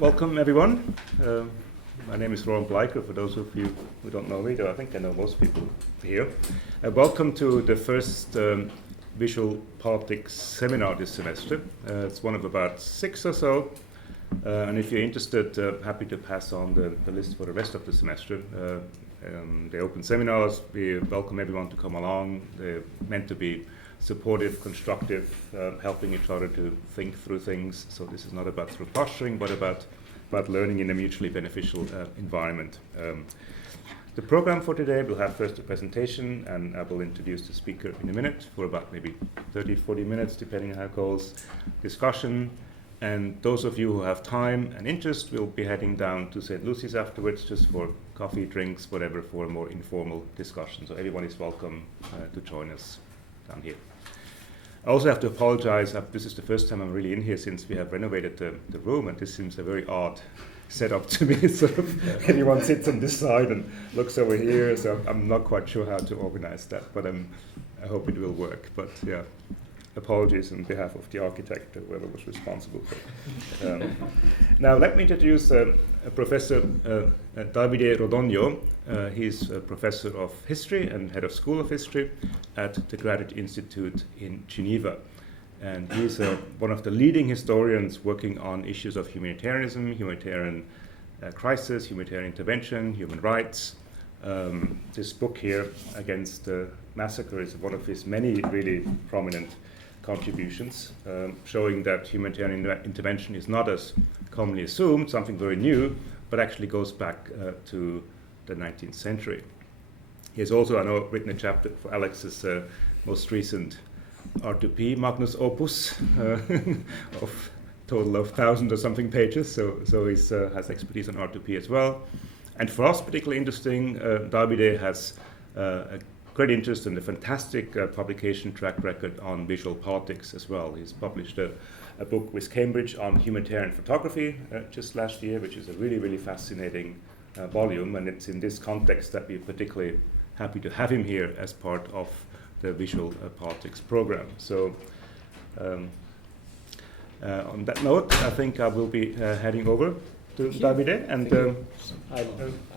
Welcome everyone. My name is Roland Bleicher, for those of you who don't know me, though I think I know most people here. Welcome to the first Visual Politics seminar this semester. It's one of about 6 or so, and if you're interested, happy to pass on the list for the rest of the semester. The open seminars, we welcome everyone to come along. They're meant to be supportive, constructive, helping each other to think through things. So this is not about sort of posturing, but about learning in a mutually beneficial environment. The program for today will have first a presentation, and I will introduce the speaker in a minute for about maybe 30, 40 minutes, depending on how it goes. Discussion, and those of you who have time and interest will be heading down to St. Lucy's afterwards, just for coffee, drinks, whatever, for a more informal discussion. So everyone is welcome to join us down here. I also have to apologize. This is the first time I'm really in here since we have renovated the room, and this seems a very odd setup to me. Sort of everyone sits on this side and looks over here, so I'm not quite sure how to organize that, but I hope it will work. But yeah, apologies on behalf of the architect or whoever was responsible for it. Now let me introduce Professor Davide Rodogno. He's a professor of history and head of School of History at the Graduate Institute in Geneva. And he's one of the leading historians working on issues of humanitarianism, humanitarian crisis, humanitarian intervention, human rights. This book here, Against the Massacre, is one of his many really prominent contributions, showing that humanitarian intervention is not as commonly assumed, something very new, but actually goes back to the 19th century. He has also, I know, written a chapter for Alex's most recent R2P magnus opus of total of 1,000 or something pages, so he has expertise on R2P as well. And for us, particularly interesting, Davide has a great interest in the fantastic publication track record on visual politics as well. He's published a book with Cambridge on humanitarian photography just last year, which is a really, really fascinating volume, and it's in this context that we're particularly happy to have him here as part of the visual politics program. So on that note, I think I will be heading over to Davide. And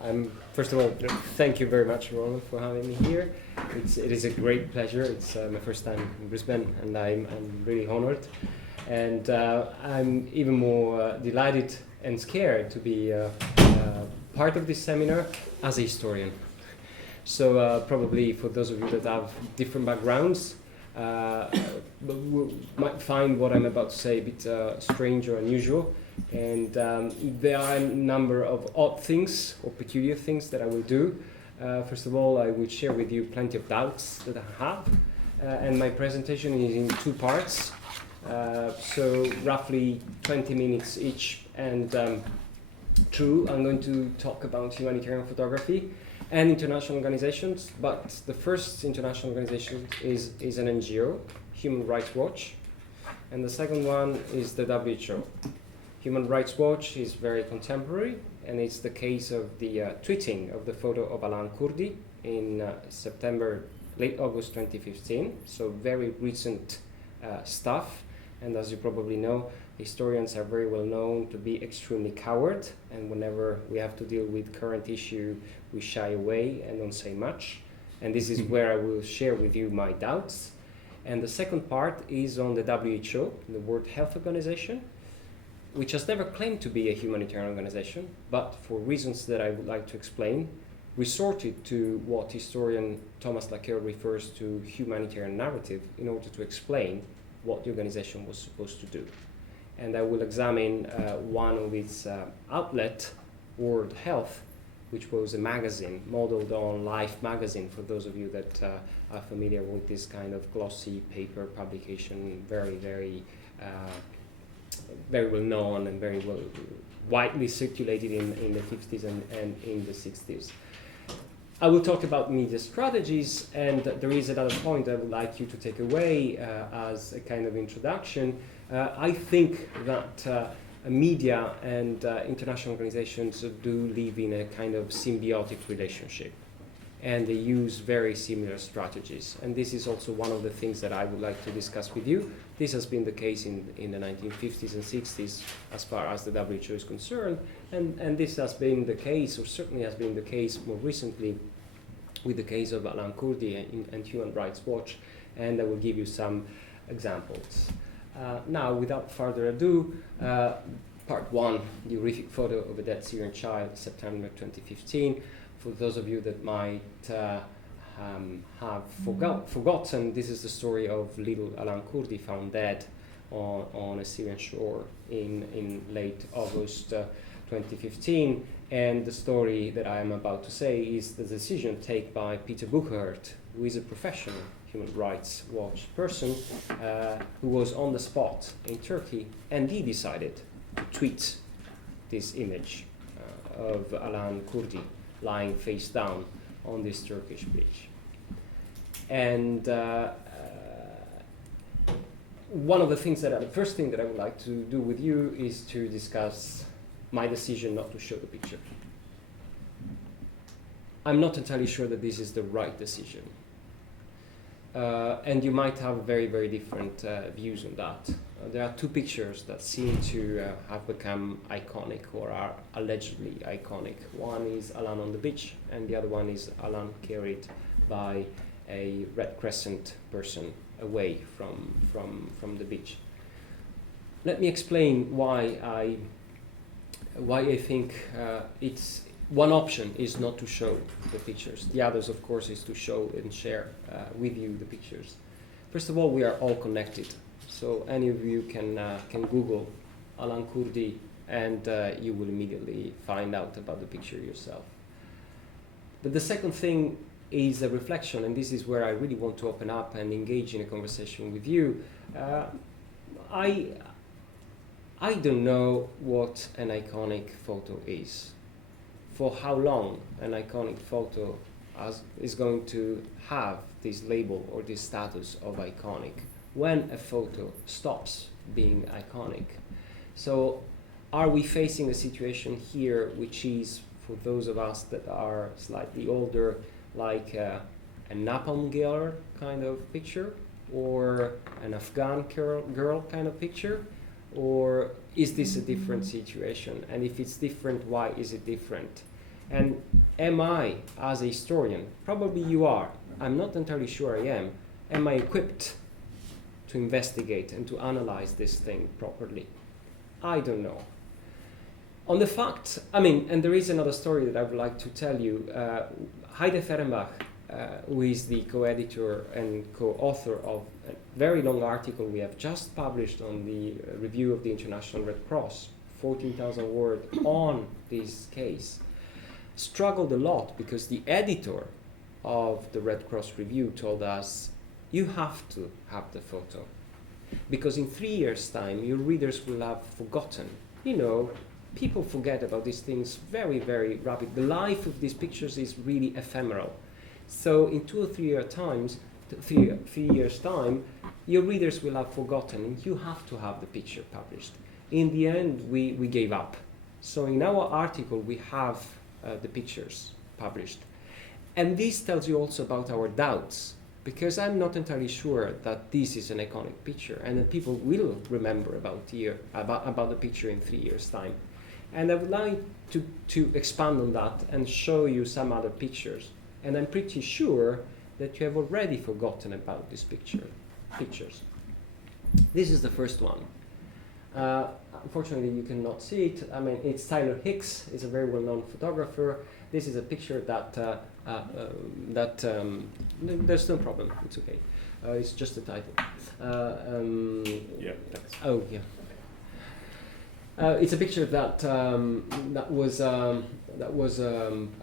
I'm first of all, thank you very much, Roland, for having me here. It is a great pleasure. It's my first time in Brisbane, and I'm really honored. And I'm even more delighted and scared to be part of this seminar as a historian. So probably for those of you that have different backgrounds, might find what I'm about to say a bit strange or unusual. And there are a number of odd things or peculiar things that I will do. First of all, I will share with you plenty of doubts that I have. And my presentation is in 2 parts. So roughly 20 minutes each. And true, I'm going to talk about humanitarian photography and international organizations. But the first international organization is an NGO, Human Rights Watch. And the second one is the WHO. Human Rights Watch is very contemporary, and it's the case of the tweeting of the photo of Alan Kurdi in late August 2015, so very recent stuff. And as you probably know, historians are very well known to be extremely coward, and whenever we have to deal with current issue, we shy away and don't say much. And this is where I will share with you my doubts. And the second part is on the WHO, the World Health Organization, which has never claimed to be a humanitarian organization, but for reasons that I would like to explain, resorted to what historian Thomas Laqueur refers to humanitarian narrative in order to explain what the organization was supposed to do. And I will examine one of its outlet, World Health, which was a magazine modeled on Life magazine, for those of you that are familiar with this kind of glossy paper publication, very, very well known and very well widely circulated in the 50s and in the 60s. I will talk about media strategies, and there is another point I would like you to take away as a kind of introduction. I think that media and international organizations do live in a kind of symbiotic relationship, and they use very similar strategies. And this is also one of the things that I would like to discuss with you, This has been the case in the 1950s and 60s as far as the WHO is concerned, and this has been the case, or certainly has been the case more recently with the case of Alan Kurdi and Human Rights Watch, and I will give you some examples. Now, without further ado, part one, the horrific photo of a dead Syrian child, September 2015. For those of you that might have forgotten, this is the story of little Alan Kurdi found dead on a Syrian shore in late August 2015. And the story that I am about to say is the decision taken by Peter Buchert, who is a professional Human Rights Watch person, who was on the spot in Turkey, and he decided to tweet this image of Alan Kurdi lying face down on this Turkish beach. And one of the things the first thing that I would like to do with you is to discuss my decision not to show the picture. I'm not entirely sure that this is the right decision. And you might have very, very different views on that. There are two pictures that seem to have become iconic or are allegedly iconic. One is Alan on the beach, and the other one is Alan carried by a Red Crescent person away from the beach. Let me explain why I think it's one option is not to show the pictures. The others, of course, is to show and share with you the pictures. First of all, we are all connected. So any of you can Google Alan Kurdi, and you will immediately find out about the picture yourself. But the second thing is a reflection, and this is where I really want to open up and engage in a conversation with you. I don't know what an iconic photo is. For how long an iconic photo is going to have this label or this status of iconic, when a photo stops being iconic. So are we facing a situation here which is, for those of us that are slightly older, like a Napalm Girl kind of picture, or an Afghan girl kind of picture? Or is this a different situation? And if it's different, why is it different? And am I, as a historian, probably you are, I'm not entirely sure I am I equipped to investigate and to analyze this thing properly? I don't know. On the fact, and there is another story that I would like to tell you. Heide Fehrenbach, who is the co-editor and co-author of a very long article we have just published on the review of the International Red Cross, 14,000 words on this case, struggled a lot because the editor of the Red Cross review told us, you have to have the photo, because in 3 years' time your readers will have forgotten. You know, people forget about these things very, very rapid. The life of these pictures is really ephemeral. So in 2 or 3 years' time, your readers will have forgotten, and you have to have the picture published. In the end, we gave up. So in our article, we have the pictures published. And this tells you also about our doubts, because I'm not entirely sure that this is an iconic picture and that people will remember about the picture in 3 years' time. And I would like to expand on that and show you some other pictures. And I'm pretty sure that you have already forgotten about these pictures. This is the first one. Unfortunately, you cannot see it. It's Tyler Hicks. He's a very well-known photographer. This is a picture that there's no problem. It's okay. It's just the title. Yeah. Thanks. Oh, yeah. It's a picture that was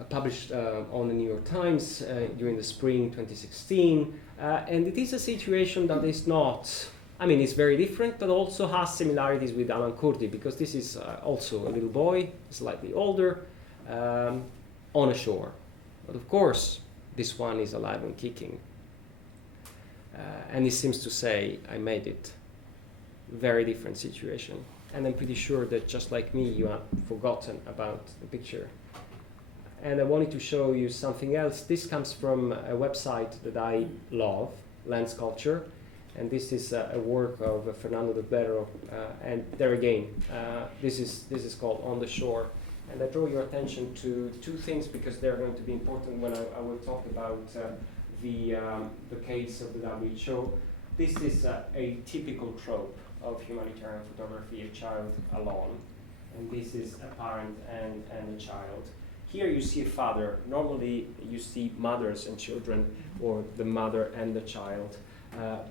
published on the New York Times during the spring 2016, and it is a situation that is not. It's very different, but also has similarities with Alan Kurdi, because this is also a little boy, slightly older, on a shore. But of course, this one is alive and kicking. And he seems to say, I made it. Very different situation. And I'm pretty sure that just like me, you have forgotten about the picture. And I wanted to show you something else. This comes from a website that I love, Lens Culture. And this is a work of Fernando de Berro, and there again, this is called On the Shore. And I draw your attention to two things because they're going to be important when I will talk about the case of the WHO. This is a typical trope of humanitarian photography, a child alone. And this is a parent and a child. Here you see a father. Normally you see mothers and children, or the mother and the child.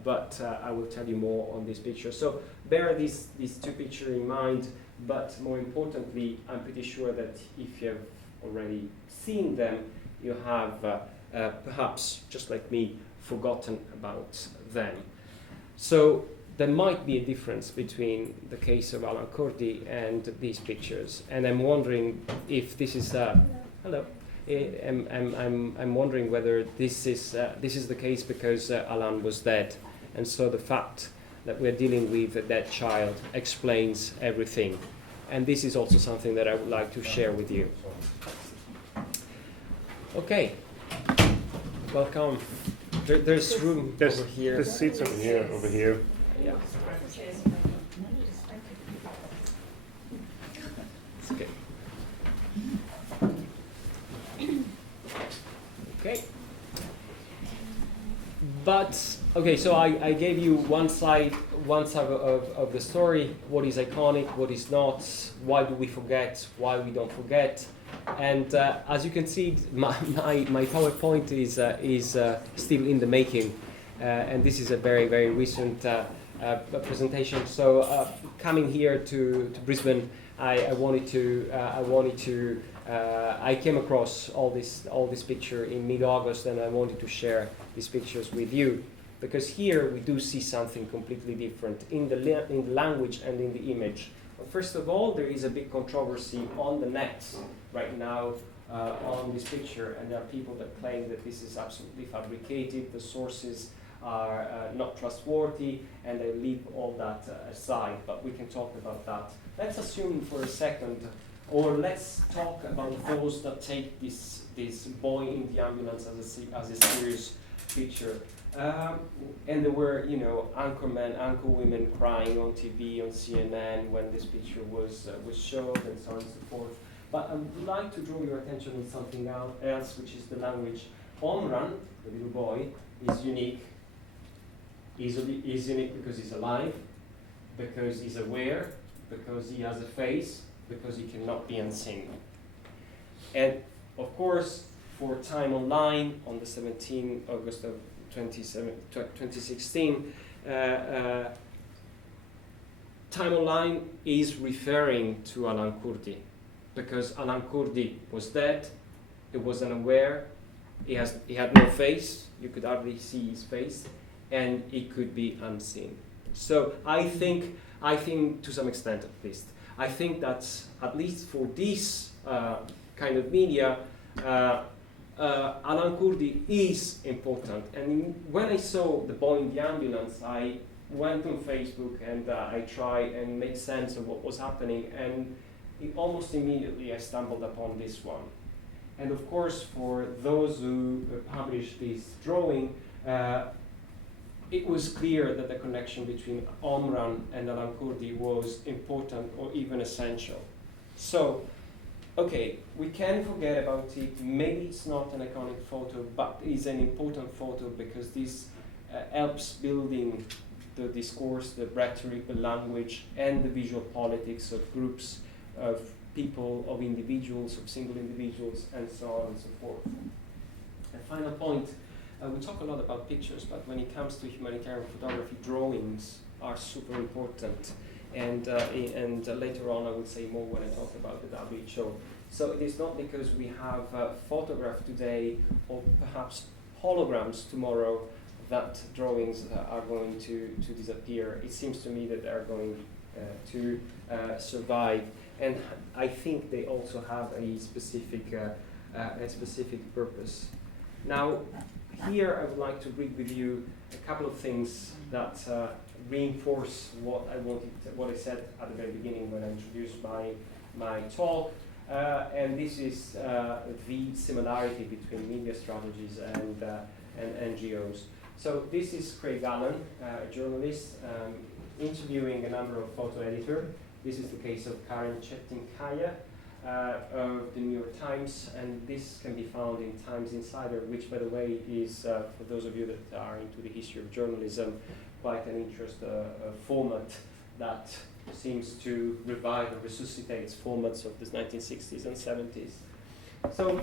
But I will tell you more on this picture. So bear these two pictures in mind, but more importantly, I'm pretty sure that if you have already seen them, you have perhaps, just like me, forgotten about them. So there might be a difference between the case of Alan Kurdi and these pictures, and I'm wondering if this is hello. I'm wondering whether this is the case because Alan was dead, and so the fact that we're dealing with a dead child explains everything, and this is also something that I would like to share with you. Okay, welcome. There's room over here. There's seats over here. Yeah. It's okay. Okay. But okay, so I gave you one side of the story. What is iconic? What is not? Why do we forget? Why we don't forget? And as you can see, my PowerPoint is still in the making, and this is a very recent presentation. So coming here to Brisbane, I came across all this picture in mid-August, and I wanted to share these pictures with you because here we do see something completely different in the language and in the image. Well, first of all, there is a big controversy on the net right now on this picture, and there are people that claim that this is absolutely fabricated, the sources are not trustworthy, and I leave all that aside, but we can talk about that. Let's assume for a second, or let's talk about those that take this boy in the ambulance as a serious picture. And there were, anchormen, anchor women crying on TV, on CNN when this picture was shown, and so on and so forth. But I would like to draw your attention on something else, which is the language. Omran, the little boy, is unique. He's unique because he's alive, because he's aware, because he has a face, because he cannot be unseen. And of course, for Time Online on the 17th August of 2016, Time Online is referring to Alan Kurdi because Alan Kurdi was dead, he was unaware, he had no face, you could hardly see his face, and he could be unseen. So I think to some extent at least, I think that at least for this kind of media, Alan Kurdi is important. And when I saw the boy in the ambulance, I went on Facebook and I tried and made sense of what was happening, and almost immediately I stumbled upon this one. And of course, for those who published this drawing, it was clear that the connection between Omran and Alan Kurdi was important or even essential. So, okay, we can forget about it. Maybe it's not an iconic photo, but it's an important photo because this helps building the discourse, the rhetoric, the language, and the visual politics of groups, of people, of individuals, of single individuals, and so on and so forth. A final point. We talk a lot about pictures, but when it comes to humanitarian photography, drawings are super important. And later on I will say more when I talk about the WHO. So it is not because we have photograph today or perhaps holograms tomorrow that drawings are going to disappear. It seems to me that they are going to survive. And I think they also have a specific purpose. Now, here I would like to read with you a couple of things that reinforce what I said at the very beginning when I introduced my talk. And this is the similarity between media strategies and NGOs. So this is Craig Allen, a journalist, interviewing a number of photo editors. This is the case of Karen Chetinkaya of the New York Times, and this can be found in Times Insider, which, by the way, is, for those of you that are into the history of journalism, quite an interesting format that seems to revive and resuscitate formats of the 1960s and 70s. So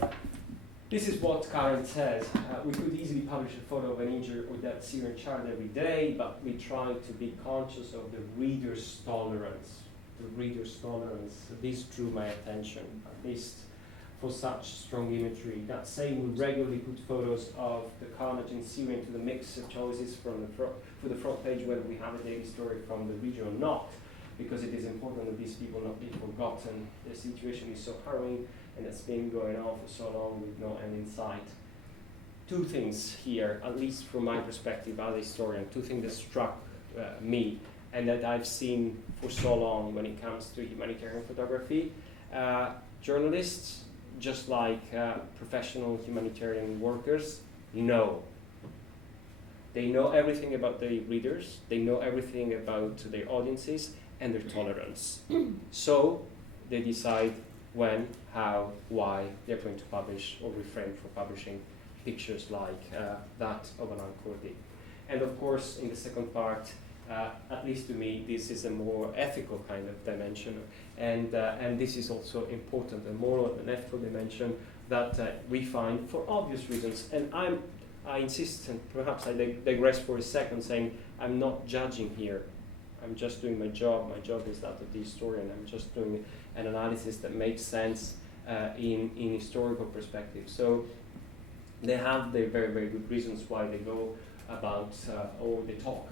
this is what Karen says. We could easily publish a photo of an injured or dead Syrian child every day, but we try to be conscious of the reader's tolerance. The reader's tolerance. This drew my attention, at least for such strong imagery. That saying, we regularly put photos of the carnage in Syria into the mix of choices from for the front page, whether we have a daily story from the region or not, because it is important that these people not be forgotten. The situation is so harrowing, and it's been going on for so long with no end in sight. Two things here, at least from my perspective as a historian, two things that struck me and that I've seen for so long when it comes to humanitarian photography. Journalists, just like professional humanitarian workers, know. They know everything about their readers, they know everything about their audiences and their tolerance. So they decide when, how, why they're going to publish or refrain from publishing pictures like that of Alan Kurdi. And of course, in the second part, at least to me, this is a more ethical kind of dimension, and this is also important, a moral and ethical dimension that we find for obvious reasons. And I insist, and perhaps I digress for a second, saying I'm not judging here. I'm just doing my job. My job is that of the historian. I'm just doing an analysis that makes sense in historical perspective. So they have their very, very good reasons why they go about, or they talk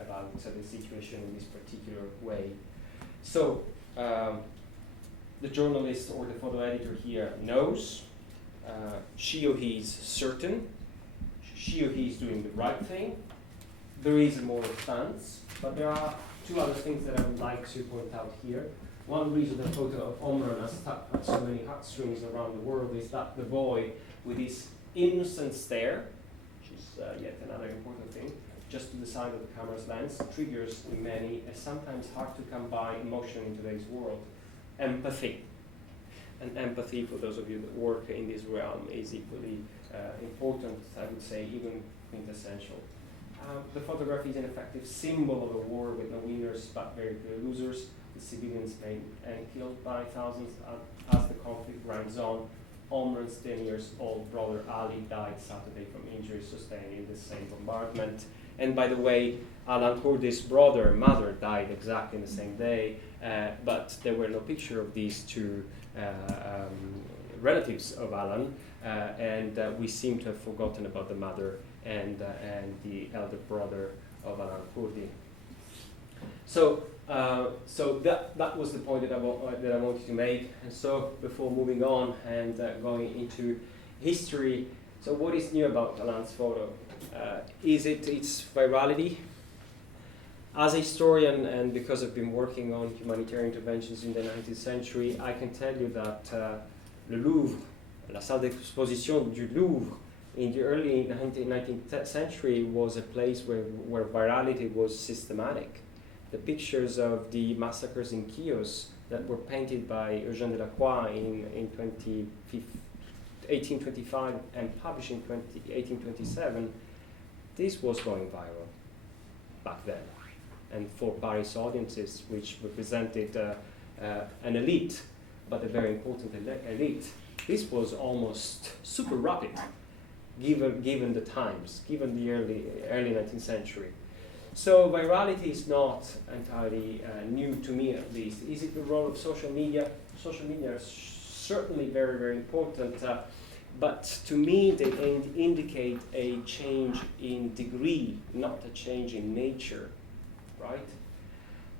about the situation in this particular way. So the journalist or the photo editor here knows, she or he is certain, she or he is doing the right thing. There is a moral stance, but there are two other things that I would like to point out here. One reason the photo of Omran has stuck at so many heartstrings around the world is that the boy, with his innocent stare, which is yet another important thing, just to the side of the camera's lens, triggers in many a sometimes hard to come by emotion in today's world: empathy. And empathy, for those of you that work in this realm, is equally important, I would say even quintessential. The photograph is an effective symbol of a war with no winners but very clear losers. The civilians maimed and killed by thousands as the conflict grinds on. Omran's 10 years old brother Ali died Saturday from injuries sustained in the same bombardment. And by the way, Alan Kurdi's mother died exactly the same day, but there were no picture of these two relatives of Alan, and we seem to have forgotten about the mother and the elder brother of Alan Kurdi. So that was the point that I wanted to make. And so before moving on and going into history, so what is new about Alan's photo? Is it its virality? As a historian, and because I've been working on humanitarian interventions in the 19th century, I can tell you that Le Louvre, la salle d'exposition du Louvre, in the early 19th century was a place where virality was systematic. The pictures of the massacres in Chios that were painted by Eugène Delacroix in 1825 and published in 1827, this was going viral back then. And for Paris audiences, which represented an elite, but a very important elite, this was almost super rapid, given the times, given the early 19th century. So virality is not entirely new to me, at least. Is it the role of social media? Social media is certainly very, very important, but to me they indicate a change in degree, not a change in nature, right?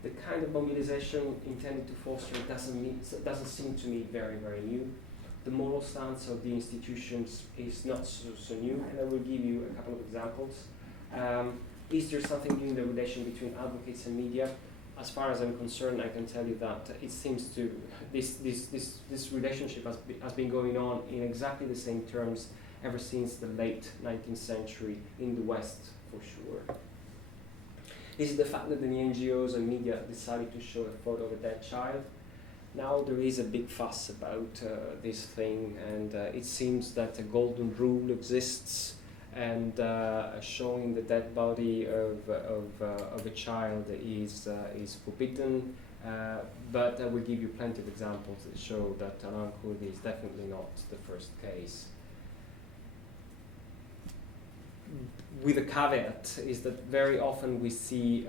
The kind of mobilization intended to foster doesn't seem to me very, very new. The moral stance of the institutions is not so new, and I will give you a couple of examples. Is there something new in the relation between advocates and media? As far as I'm concerned, I can tell you that it seems to this relationship has been going on in exactly the same terms ever since the late 19th century in the West, for sure. Is the fact that the NGOs and media decided to show a photo of a dead child. Now there is a big fuss about this thing, and it seems that a golden rule exists, and showing the dead body of a child is forbidden. But I will give you plenty of examples that show that Alain Kurdi is definitely not the first case. With a caveat is that very often we see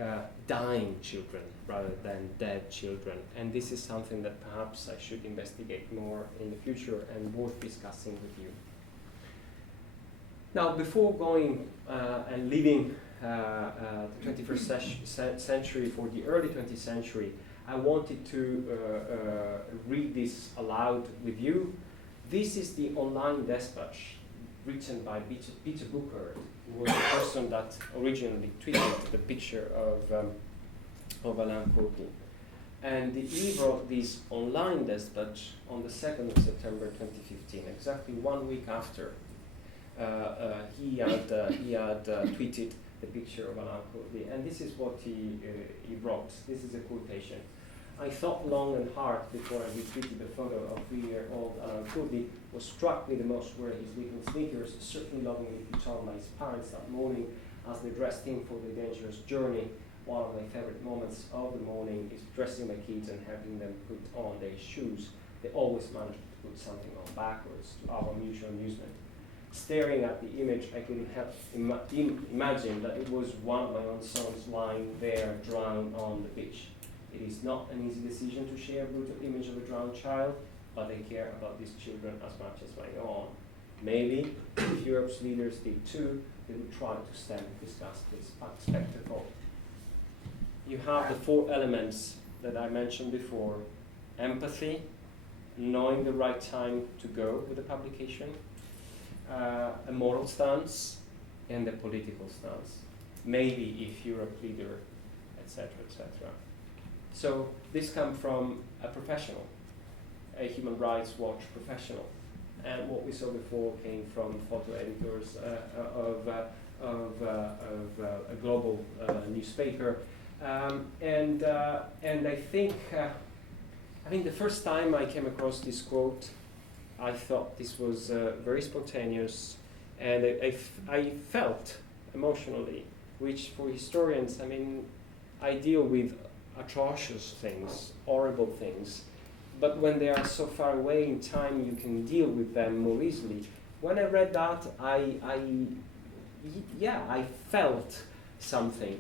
dying children rather than dead children, and this is something that perhaps I should investigate more in the future and worth discussing with you. Now, before going and leaving the 21st century for the early 20th century, I wanted to read this aloud with you. This is the online dispatch written by Peter Booker, who was the person that originally tweeted the picture of Alain Kurdi. And he wrote this online dispatch on the 2nd of September 2015, exactly 1 week after he had tweeted the picture of Alain Kurdi. And this is what he wrote. This is a quotation. I thought long and hard before I retweeted the photo of 3-year-old Alain Kurdi. What struck me the most were his little sneakers, certainly lovingly put on by his parents that morning as they dressed him for the dangerous journey. One of my favorite moments of the morning is dressing my kids and having them put on their shoes. They always manage to put something on backwards to our mutual amusement. Staring at the image, I couldn't help imagine that it was one of my own sons lying there drowned on the beach. It is not an easy decision to share a brutal image of a drowned child, but I care about these children as much as my own. Maybe, if Europe's leaders did too, they would try to stem this ghastly spectacle. You have the 4 elements that I mentioned before: empathy, knowing the right time to go with the publication, a moral stance, and a political stance. Maybe if Europe leader, etc., etc. So this comes from a professional, a Human Rights Watch professional, and what we saw before came from photo editors of a global newspaper, and I think the first time I came across this quote, I thought this was very spontaneous, and I felt emotionally, which for historians, I mean, I deal with atrocious things, horrible things, but when they are so far away in time, you can deal with them more easily. When I read that, I felt something.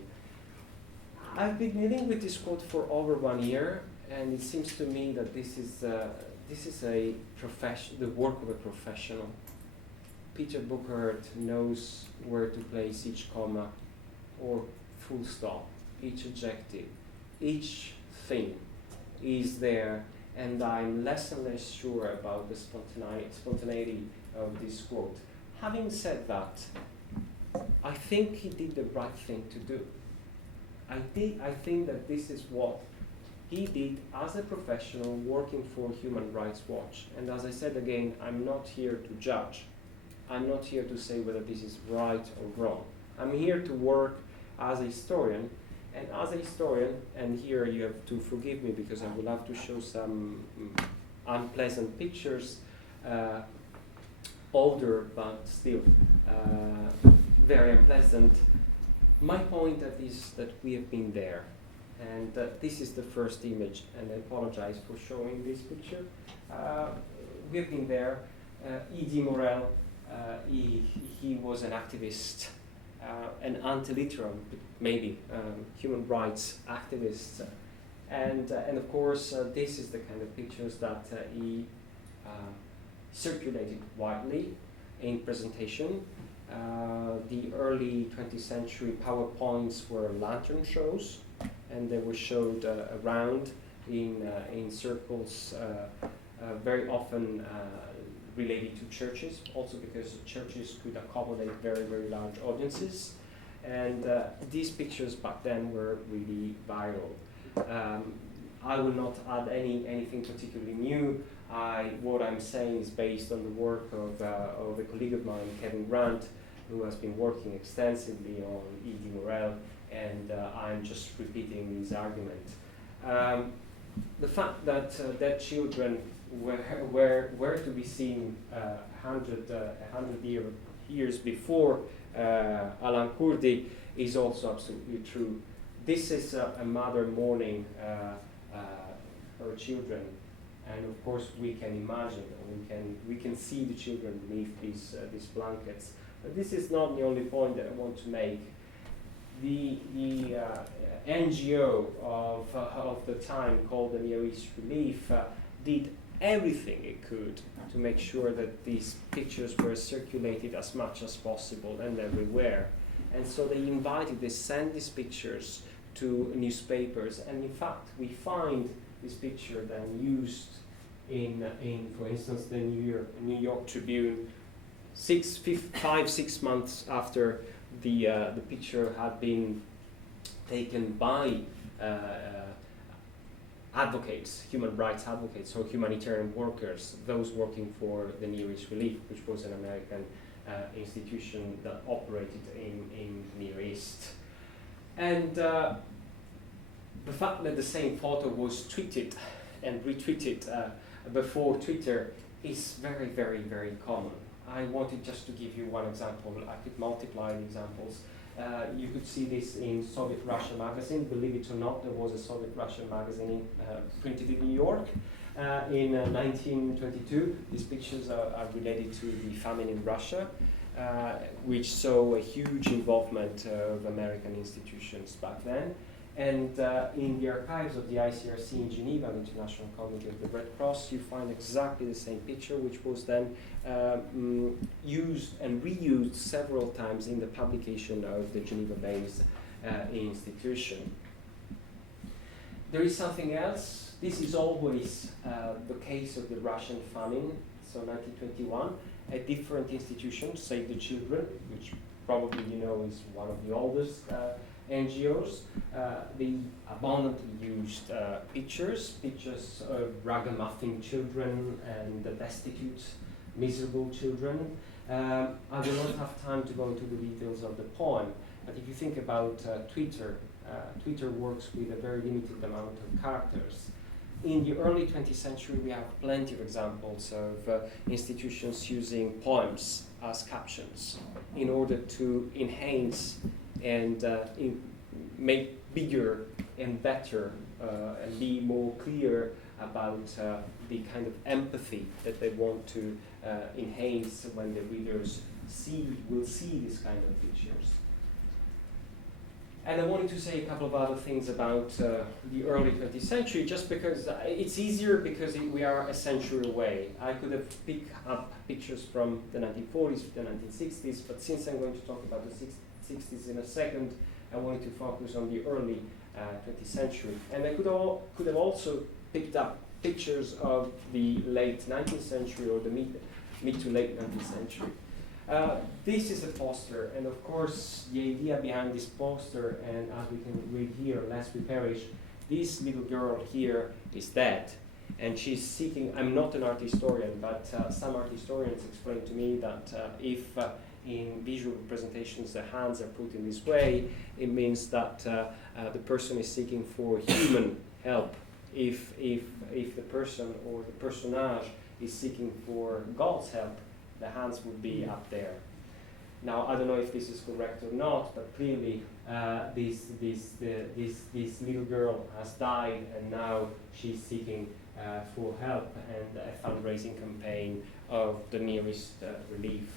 I've been dealing with this quote for over 1 year, and it seems to me that this is the work of a professional. Peter Booker knows where to place each comma or full stop, each adjective. Each thing is there, and I'm less and less sure about the spontaneity of this quote. Having said that, I think he did the right thing to do. I think that this is what he did as a professional working for Human Rights Watch. And as I said again, I'm not here to judge. I'm not here to say whether this is right or wrong. I'm here to work as a historian. And as a historian, and here you have to forgive me because I will have to show some unpleasant pictures, older but still very unpleasant. My point is that we have been there, and this is the first image, and I apologize for showing this picture. We have been there. E.D. Morel, he was an activist, an anti-literal, maybe human rights activist, and of course this is the kind of pictures that he circulated widely in presentation. The early 20th century PowerPoints were lantern shows, and they were showed around in circles, very often related to churches, also because churches could accommodate very, very large audiences. And these pictures back then were really viral. I will not add anything particularly new. What I'm saying is based on the work of a colleague of mine, Kevin Grant, who has been working extensively on E.D. Morel, and I'm just repeating his argument. The fact that dead children were to be seen 100 years before Alan Kurdi is also absolutely true. This is a mother mourning her children, and of course we can imagine, we can see the children beneath these blankets. But this is not the only point that I want to make. The NGO of the time, called the Near East Relief, did everything it could to make sure that these pictures were circulated as much as possible and everywhere. And so they sent these pictures to newspapers, and in fact we find this picture then used in for instance, the New York Tribune 5-6 months after the picture had been taken by advocates, human rights advocates, or humanitarian workers, those working for the Near East Relief, which was an American institution that operated in Near East. And the fact that the same photo was tweeted and retweeted before Twitter is very, very, very common. I wanted just to give you one example. I could multiply the examples. You could see this in Soviet Russia magazine. Believe it or not, there was a Soviet Russia magazine printed in New York in 1922. These pictures are related to the famine in Russia, which saw a huge involvement of American institutions back then. And in the archives of the ICRC in Geneva, the International Committee of the Red Cross, you find exactly the same picture, which was then used and reused several times in the publication of the Geneva-based institution. There is something else. This is always the case of the Russian famine, so 1921. A different institution, Save the Children, which probably you know is one of the oldest NGOs. They abundantly used pictures of ragamuffin children and destitute, miserable children. I will not have time to go into the details of the poem, but if you think about Twitter, Twitter works with a very limited amount of characters. In the early 20th century, we have plenty of examples of institutions using poems as captions in order to enhance and make bigger and better and be more clear about the kind of empathy that they want to enhance when the readers will see this kind of pictures. And I wanted to say a couple of other things about the early 20th century, just because it's easier because we are a century away. I could have picked up pictures from the 1940s, the 1960s, but since I'm going to talk about the 60s in a second, I wanted to focus on the early 20th century. And I could have also picked up pictures of the late 19th century or the mid to late 19th century. This is a poster, and of course the idea behind this poster, and as we can read here, lest we perish, this little girl here is dead, and she's seeking, I'm not an art historian, but some art historians explain to me that if in visual representations the hands are put in this way, it means that the person is seeking for human help. If the person or the personage is seeking for God's help, the hands would be up there. Now, I don't know if this is correct or not, but clearly this little girl has died, and now she's seeking for help and a fundraising campaign of the Near East Relief.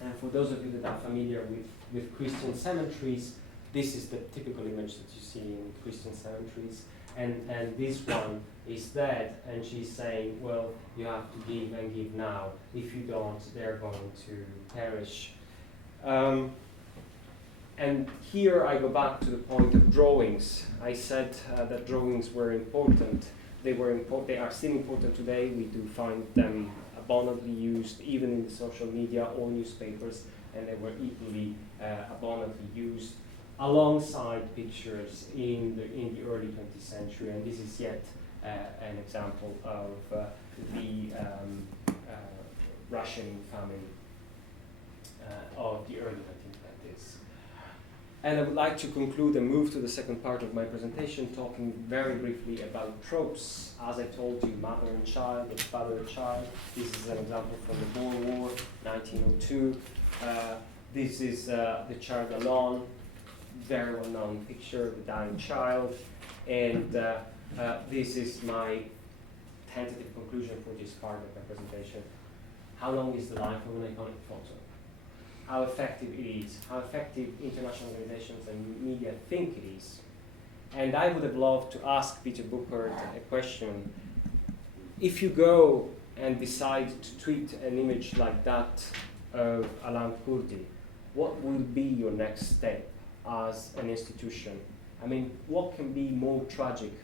And for those of you that are familiar with Christian cemeteries, this is the typical image that you see in Christian cemeteries. And this one is dead, and she's saying, well, you have to give and give now. If you don't, they're going to perish. And here I go back to the point of drawings. I said that drawings were important. They are still important today. We do find them abundantly used, even in the social media or newspapers, and they were equally abundantly used alongside pictures in the early 20th century, and this is yet an example of the rationing famine of the early 1920s. And I would like to conclude and move to the second part of my presentation, talking very briefly about tropes. As I told you, mother and child, and father and child. This is an example from the Boer War, 1902. This is the child alone, very well-known picture, the dying child. And this is my tentative conclusion for this part of my presentation. How long is the life of an iconic photo? How effective it is, how effective international organizations and media think it is. And I would have loved to ask Peter Buchert a question. If you go and decide to tweet an image like that of Alan Kurdi, what will be your next step as an institution? I mean, what can be more tragic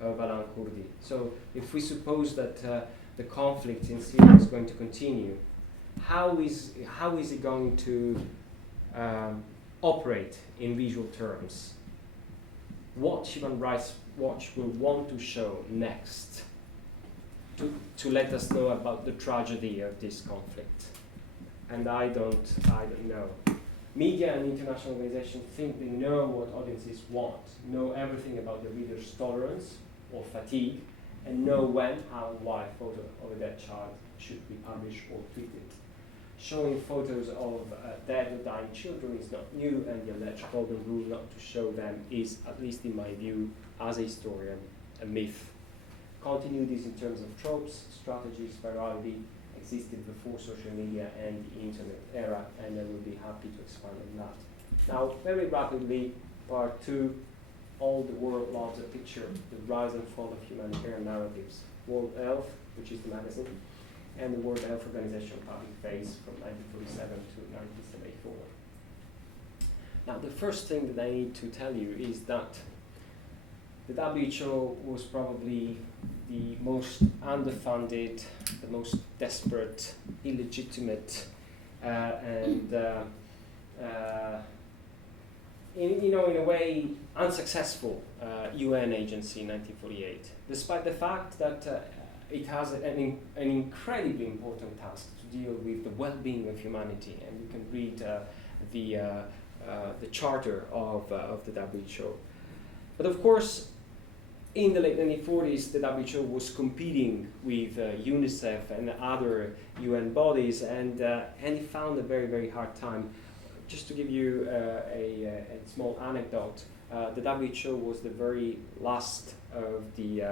of Alan Kurdi? So if we suppose that the conflict in Syria is going to continue, how is it going to operate in visual terms? What Human Rights Watch will want to show next to let us know about the tragedy of this conflict? And I don't know. Media and international organizations think they know what audiences want, know everything about the reader's tolerance or fatigue, and know when, how, and why a photo of a dead child should be published or tweeted. Showing photos of dead or dying children is not new, and the alleged golden rule not to show them is, at least in my view, as a historian, a myth. Continuities in terms of tropes, strategies, virality existed before social media and the internet era, and I will be happy to expand on that. Now, very rapidly, part two, all the world loves a picture, the rise and fall of humanitarian narratives. World Health, which is the magazine, and the World Health Organization public face from 1947 to 1974. Now, the first thing that I need to tell you is that the WHO was probably the most underfunded, the most desperate, illegitimate, and in a way unsuccessful UN agency in 1948, despite the fact that it has an incredibly important task to deal with the well-being of humanity, and you can read the charter of the WHO. But of course, in the late 1940s, the WHO was competing with UNICEF and other UN bodies, and it found a very, very hard time. Just to give you a small anecdote, the WHO was the very last of the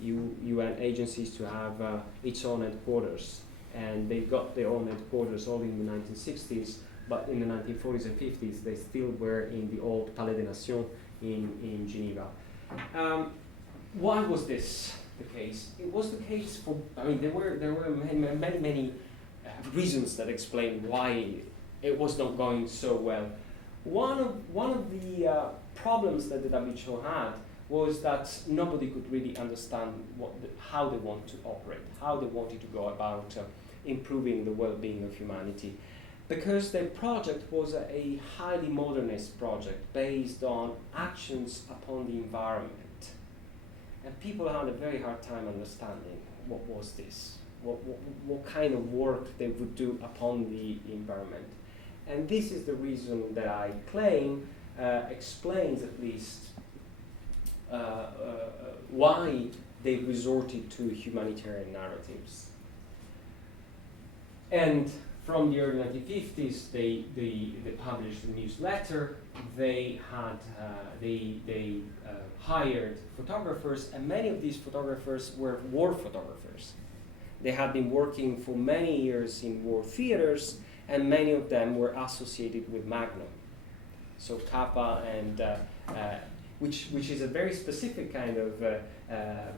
UN agencies to have its own headquarters, and they got their own headquarters all in the 1960s, but in the 1940s and 50s they still were in the old Palais des Nations in Geneva. Why was this the case? It was the case for, I mean, there were many reasons that explain why it was not going so well. One of the problems that the WHO had was that nobody could really understand how they want to operate, how they wanted to go about improving the well-being of humanity, because their project was a highly modernist project based on actions upon the environment. And people had a very hard time understanding what was this, what kind of work they would do upon the environment. And this is the reason that I claim explains at least why they resorted to humanitarian narratives. And from the early 1950s, they published a newsletter. They had hired photographers, and many of these photographers were war photographers. They had been working for many years in war theaters, and many of them were associated with Magnum. So Kappa and which is a very specific kind of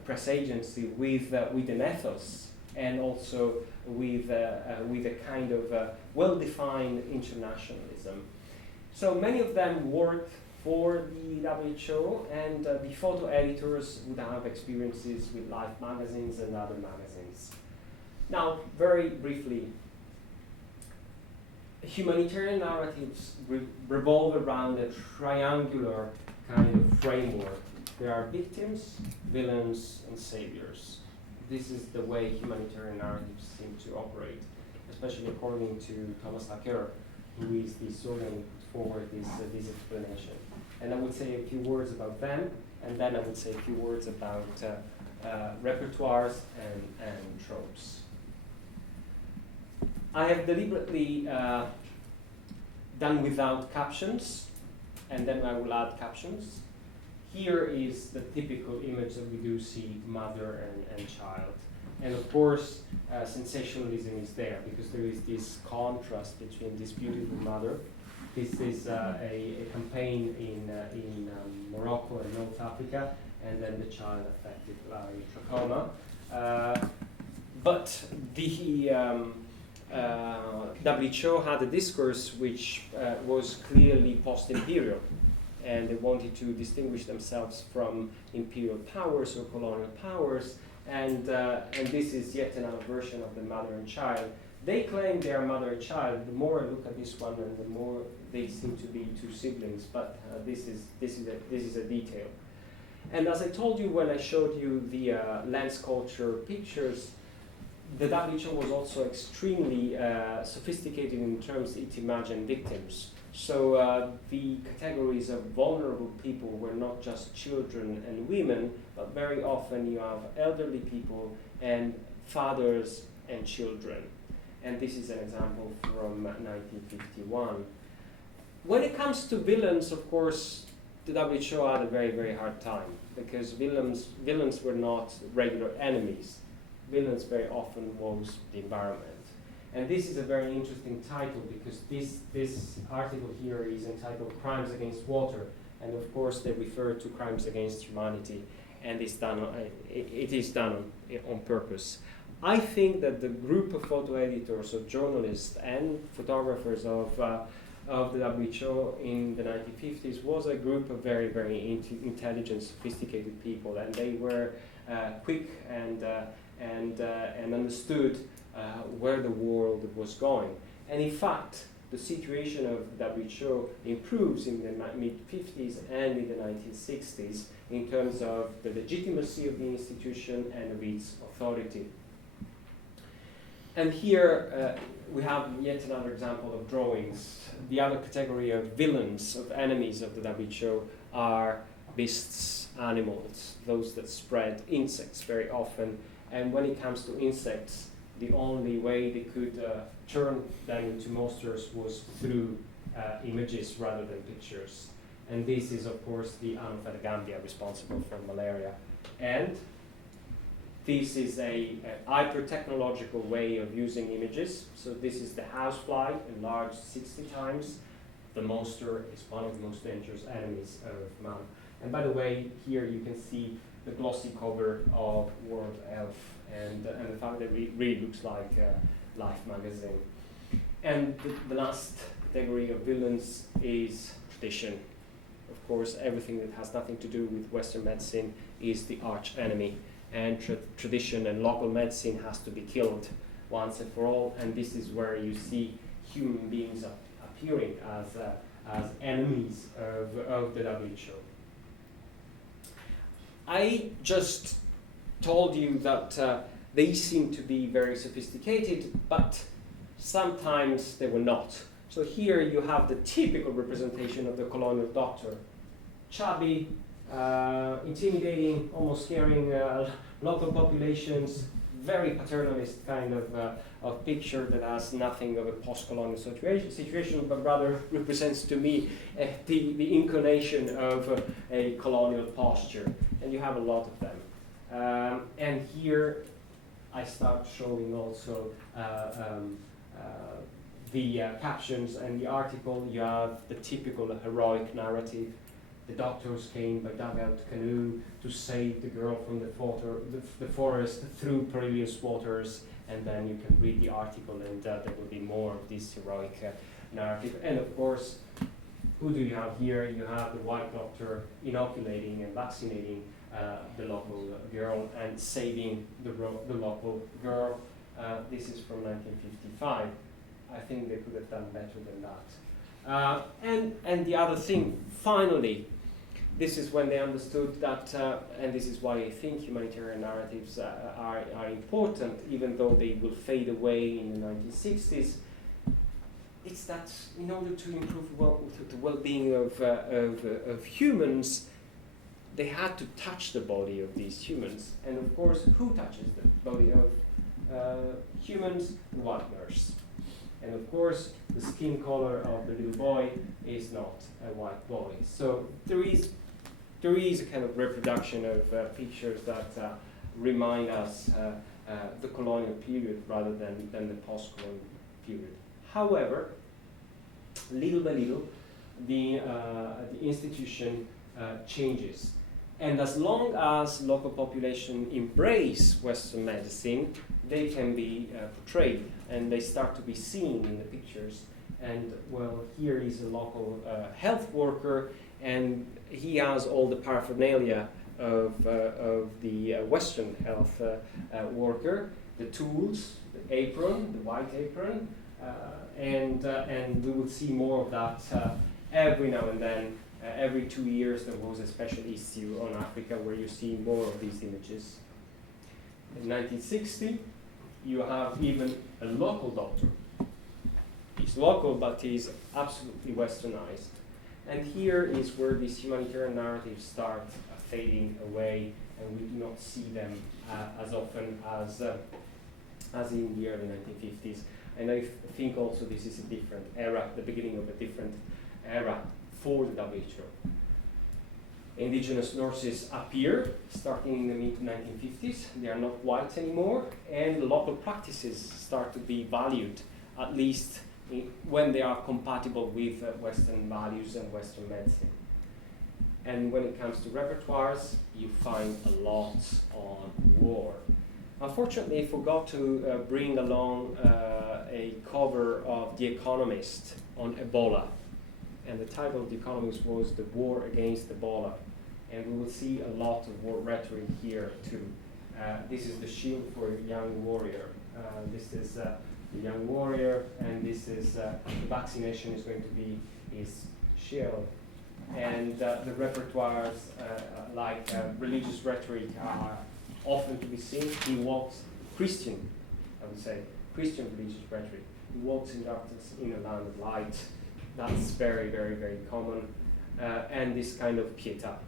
press agency with an ethos, and also with a kind of well-defined internationalism. So many of them worked for the WHO, and the photo editors would have experiences with Life magazines and other magazines. Now, very briefly, humanitarian narratives revolve around a triangular kind of framework. There are victims, villains, and saviors. This is the way humanitarian narratives seem to operate, especially according to Thomas Hacker, who is the historian who put forward this explanation. And I would say a few words about them, and then I would say a few words about repertoires and tropes. I have deliberately done without captions, and then I will add captions. Here is the typical image that we do see, mother and child. And of course, sensationalism is there, because there is this contrast between this beautiful mother. This is a campaign in Morocco and North Africa, and then the child affected by trachoma. But the WHO had a discourse which was clearly post-imperial, and they wanted to distinguish themselves from imperial powers or colonial powers, and this is yet another version of the mother and child. They claim they are mother and child. The more I look at this one, and the more they seem to be two siblings, but this is a detail. And as I told you when I showed you the lens culture pictures, the WHO was also extremely sophisticated in terms it imagined victims. So the categories of vulnerable people were not just children and women, but very often you have elderly people and fathers and children. And this is an example from 1951. When it comes to villains, of course, the WHO had a very, very hard time, because villains were not regular enemies. Villains very often was the environment. And this is a very interesting title, because this article here is entitled Crimes Against Water, and of course they refer to crimes against humanity, and it is done on purpose. I think that the group of photo editors, of journalists and photographers of the WHO in the 1950s was a group of very, very intelligent, sophisticated people, and they were quick and understood where the world was going. And in fact, the situation of WHO improves in the mid-50s and in the 1960s in terms of the legitimacy of the institution and of its authority. And here we have yet another example of drawings. The other category of villains, of enemies of the WHO, are beasts, animals, those that spread insects very often. And when it comes to insects, the only way they could turn them into monsters was through images rather than pictures. And this is, of course, the Anopheles gambia, responsible for malaria. And this is a hyper-technological way of using images. So this is the housefly, enlarged 60 times. The monster is one of the most dangerous enemies of man. And by the way, here you can see the glossy cover of World Health, and the fact that it really looks like Life magazine. And the last category of villains is tradition. Of course, everything that has nothing to do with Western medicine is the arch enemy. And tradition and local medicine has to be killed once and for all, and this is where you see human beings appearing as enemies of the WHO. I just told you that they seem to be very sophisticated, but sometimes they were not. So here you have the typical representation of the colonial doctor. Chubby, intimidating, almost scaring local populations, very paternalist kind of picture that has nothing of a post-colonial situation, but rather represents to me the incarnation of a colonial posture. And you have a lot of them. And here I start showing also the captions and the article. You have the typical heroic narrative. The doctors came by dugout canoe to save the girl from the forest through perilous waters, and then you can read the article, and there will be more of this heroic narrative. And of course, who do you have here? You have the white doctor inoculating and vaccinating the local girl and saving the local girl. This is from 1955. I think they could have done better than that. And the other thing, finally, this is when they understood that, and this is why I think humanitarian narratives are important, even though they will fade away in the 1960s. It's that in order to improve the well-being of humans, they had to touch the body of these humans. And of course, who touches the body of humans? The white nurse. And of course, the skin color of the little boy is not a white boy. So there is a kind of reproduction of pictures that remind us the colonial period rather than the post-colonial period. However, little by little, the institution changes. And as long as local population embrace Western medicine, they can be portrayed and they start to be seen in the pictures. And well, here is a local health worker, and he has all the paraphernalia of the Western health worker, the tools, the apron, the white apron, and we will see more of that every now and then. Every 2 years there was a special issue on Africa where you see more of these images. In 1960, you have even a local doctor. He's local, but he's absolutely westernized. And here is where these humanitarian narratives start fading away, and we do not see them as often as in the early 1950s. And I think also this is a different era, the beginning of a different era for the WHO. Indigenous nurses appear starting in the mid-1950s. They are not white anymore, and local practices start to be valued, at least when they are compatible with Western values and Western medicine. And when it comes to repertoires, you find a lot on war. Unfortunately, I forgot to bring along a cover of The Economist on Ebola. And the title of The Economist was The War Against Ebola. And we will see a lot of war rhetoric here too. This is the shield for a young warrior. This is the young warrior, and this is the vaccination is going to be his shield. And the repertoires like religious rhetoric are often to be seen. He walks Christian, I would say, Christian religious rhetoric. He walks in darkness in a land of light. That's very, very, very common. And this kind of pietà.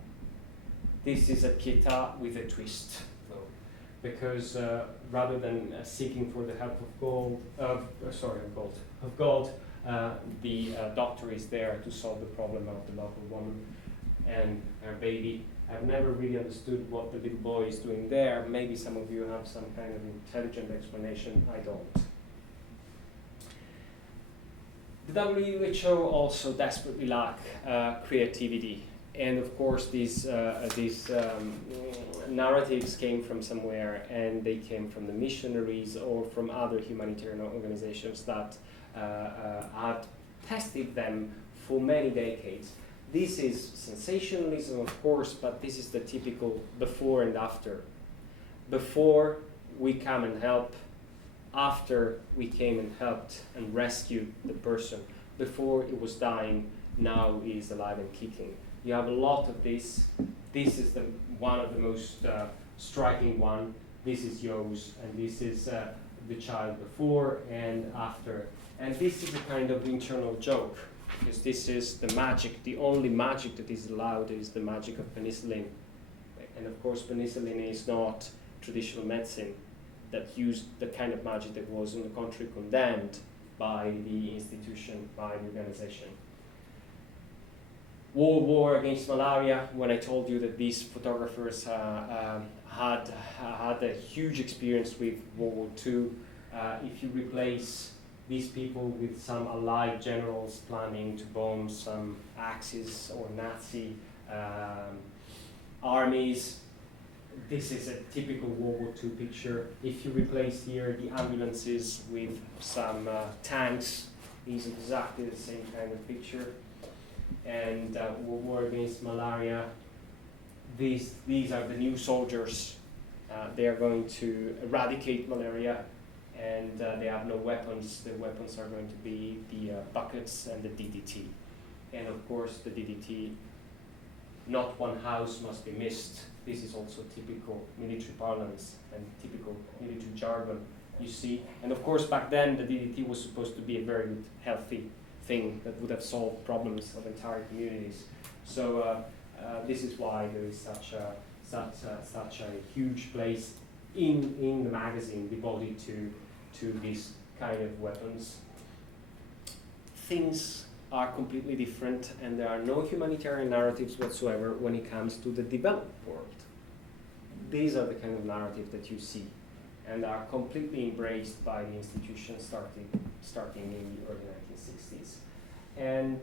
This is a pietà with a twist, though, because rather than seeking for the help of God, the doctor is there to solve the problem of the local woman and her baby. I've never really understood what the little boy is doing there. Maybe some of you have some kind of intelligent explanation. I don't. The WHO also desperately lack creativity, and of course these narratives came from somewhere, and they came from the missionaries or from other humanitarian organizations that had tested them for many decades. This is sensationalism, of course, but this is the typical before and after. Before, we come and help. After, we came and helped and rescued the person. Before, it was dying. Now, it is alive and kicking. You have a lot of this. This is one of the most striking one. This is yours, and this is the child before and after. And this is a kind of internal joke, because this is the magic. The only magic that is allowed is the magic of penicillin. And of course, penicillin is not traditional medicine that used the kind of magic that was, on the contrary, condemned by the institution, by the organization. War against malaria. When I told you that these photographers had a huge experience with World War II, if you replace these people with some Allied generals planning to bomb some Axis or Nazi armies, this is a typical World War II picture. If you replace here the ambulances with some tanks, it's exactly the same kind of picture. And war against malaria, these are the new soldiers. They are going to eradicate malaria, and they have no weapons. The weapons are going to be the buckets and the DDT. And of course, the DDT, not one house must be missed. This is also typical military parlance and typical military jargon you see. And of course, back then, the DDT was supposed to be a very good, healthy thing that would have solved problems of entire communities. So this is why there is such a huge place in the magazine devoted to these kind of weapons. Things are completely different, and there are no humanitarian narratives whatsoever when it comes to the developed world. These are the kind of narrative that you see, and are completely embraced by the institution starting in the early 1960s. And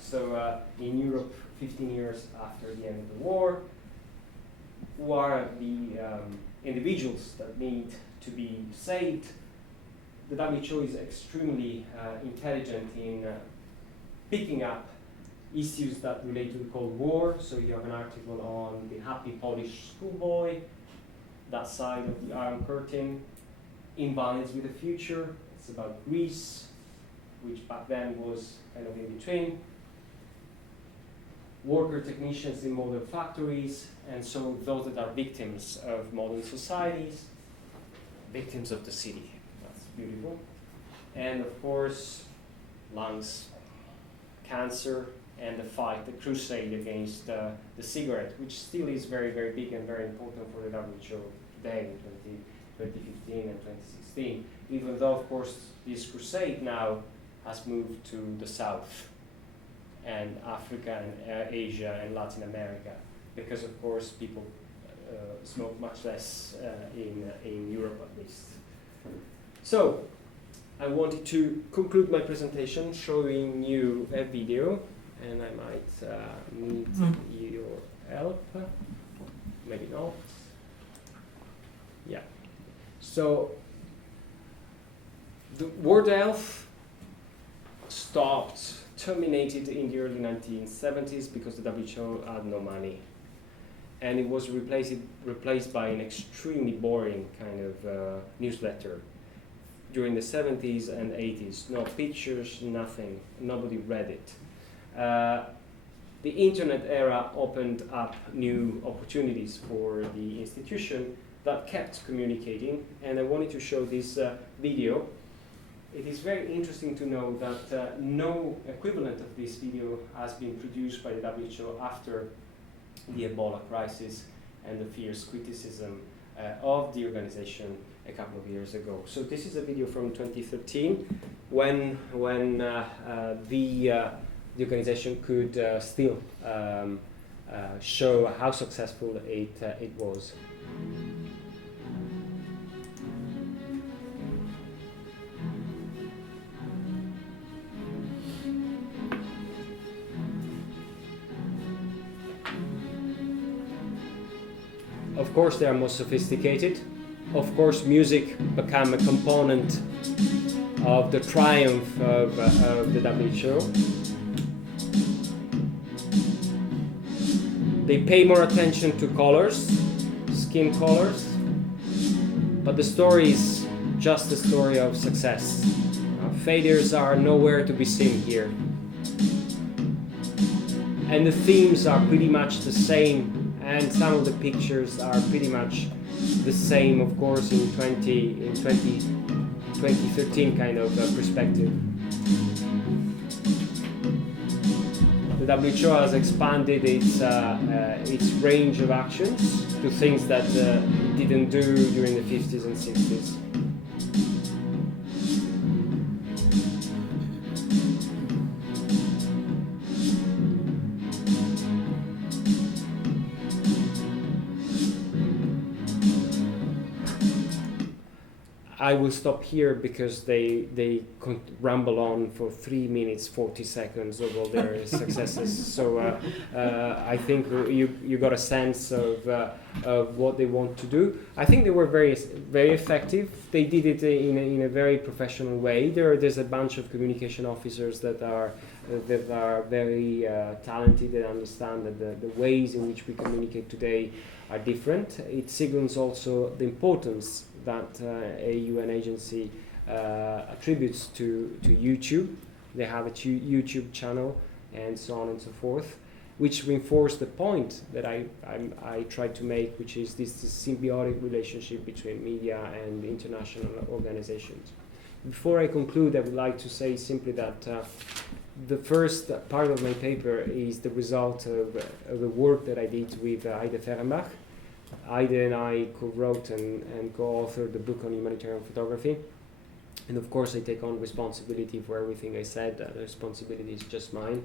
so in Europe, 15 years after the end of the war, who are the individuals that need to be saved? The WHO is extremely intelligent in picking up issues that relate to the Cold War. So you have an article on the happy Polish schoolboy, that side of the Iron Curtain, Invalids with a Future. It's about Greece, which back then was kind of in between. Worker technicians in modern factories, and so those that are victims of modern societies, victims of the city. That's beautiful. And of course, lungs, cancer, and the fight, the crusade against the cigarette, which still is very, very big and very important for the WHO today in 2015 and 2016, even though, of course, this crusade now has moved to the south and Africa and Asia and Latin America, because, of course, people smoke much less in Europe, at least. So, I wanted to conclude my presentation showing you a video, and I might need your help. Maybe not. Yeah. So, the World Health terminated in the early 1970s because the WHO had no money. And it was replaced by an extremely boring kind of newsletter. During the 70s and 80s, no pictures, nothing, nobody read it. The internet era opened up new opportunities for the institution that kept communicating, and I wanted to show this video. It is very interesting to know that no equivalent of this video has been produced by the WHO after the Ebola crisis and the fierce criticism of the organization a couple of years ago. So this is a video from 2013 when the organization could still show how successful it was. Of course, they are more sophisticated. Of course, music became a component of the triumph of the WHO. They pay more attention to colors, skin colors, but the story is just a story of success. Failures are nowhere to be seen here. And the themes are pretty much the same, and some of the pictures are pretty much the same, of course, in 2013 kind of perspective. The WHO has expanded its range of actions to things that it didn't do during the 50s and 60s. I will stop here because they ramble on for 3 minutes 40 seconds of all their successes. So I think you got a sense of what they want to do. I think they were very effective. They did it in a very professional way. There's a bunch of communication officers that are very talented and understand that the ways in which we communicate today are different. It signals also the importance that a UN agency attributes to YouTube. They have a YouTube channel and so on and so forth, which reinforce the point that I tried to make, which is this symbiotic relationship between media and international organizations. Before I conclude, I would like to say simply that the first part of my paper is the result of the work that I did with Heide Fehrenbach. Heide and I co-wrote and co-authored the book on humanitarian photography. And of course, I take on responsibility for everything I said. The responsibility is just mine.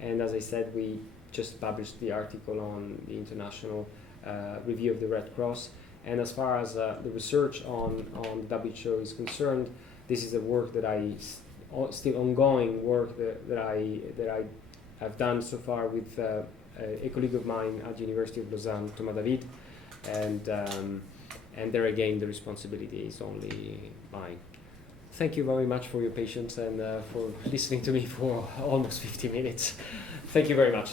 And as I said, we just published the article on the International Review of the Red Cross. And as far as the research on WHO is concerned, this is a work that still ongoing work that I have done so far with a colleague of mine at the University of Lausanne, Thomas David, and there again the responsibility is only mine. Thank you very much for your patience and for listening to me for almost 50 minutes. Thank you very much.